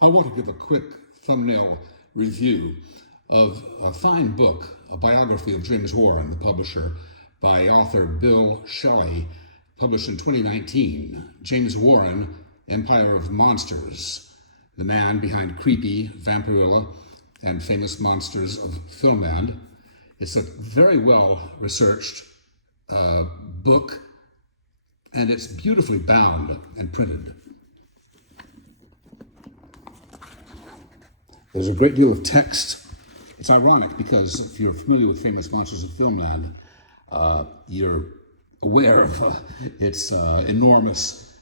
I want to give a quick thumbnail review of a fine book, a biography of James Warren, the publisher, by author Bill Schelly, published in 2019. James Warren, Empire of Monsters, the man behind creepy Vampirilla and famous monsters of filmland. It's a very well researched book, and it's beautifully bound and printed. There's a great deal of text. It's ironic because if you're familiar with famous monsters of filmland, you're aware of its enormous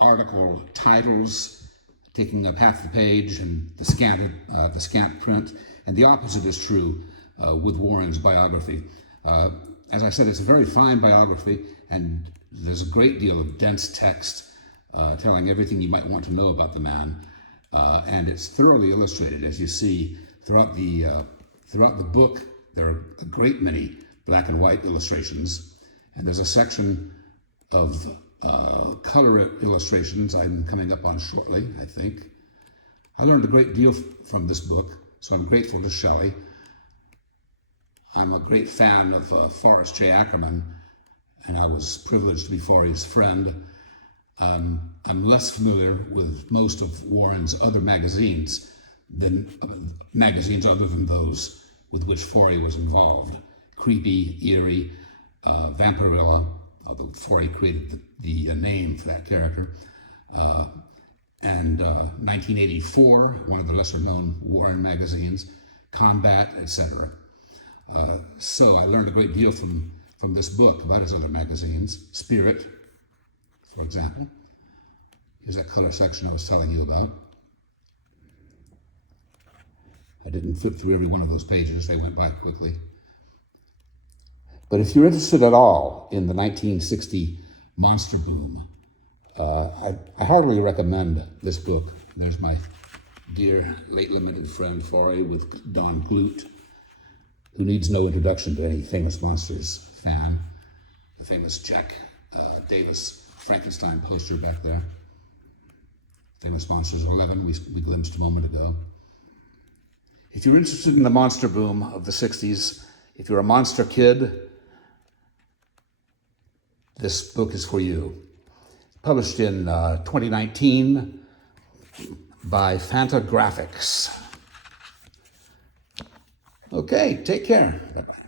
article titles taking up half the page and the scant print. And the opposite is true with Warren's biography. As I said, it's a very fine biography, and there's a great deal of dense text telling everything you might want to know about the man. And it's thoroughly illustrated, as you see throughout the book. There are a great many black and white illustrations, and there's a section of color illustrations I'm coming up on shortly, I think. I learned a great deal from this book, so I'm grateful to Shelley. I'm a great fan of Forrest J. Ackerman, and I was privileged to be Forrest's friend. I'm less familiar with most of Warren's other magazines than magazines other than those with which Forey was involved. Creepy, Eerie, Vampirilla, although Forey created the name for that character, and 1984, one of the lesser-known Warren magazines, Combat, etc. So I learned a great deal from this book about his other magazines. Spirit, for example. Here's that color section I was telling you about. I didn't flip through every one of those pages. They went by quickly. But if you're interested at all in the 1960 monster boom, I heartily recommend this book. There's my dear late limited friend Forey with Don Glute, who needs no introduction to any famous monsters fan. The famous Jack Davis Frankenstein poster back there. Famous Monsters 11 we glimpsed a moment ago. If you're interested in the monster boom of the 60s, if you're a monster kid, this book is for you. Published in 2019 by Fantagraphics. Okay, take care. Bye-bye.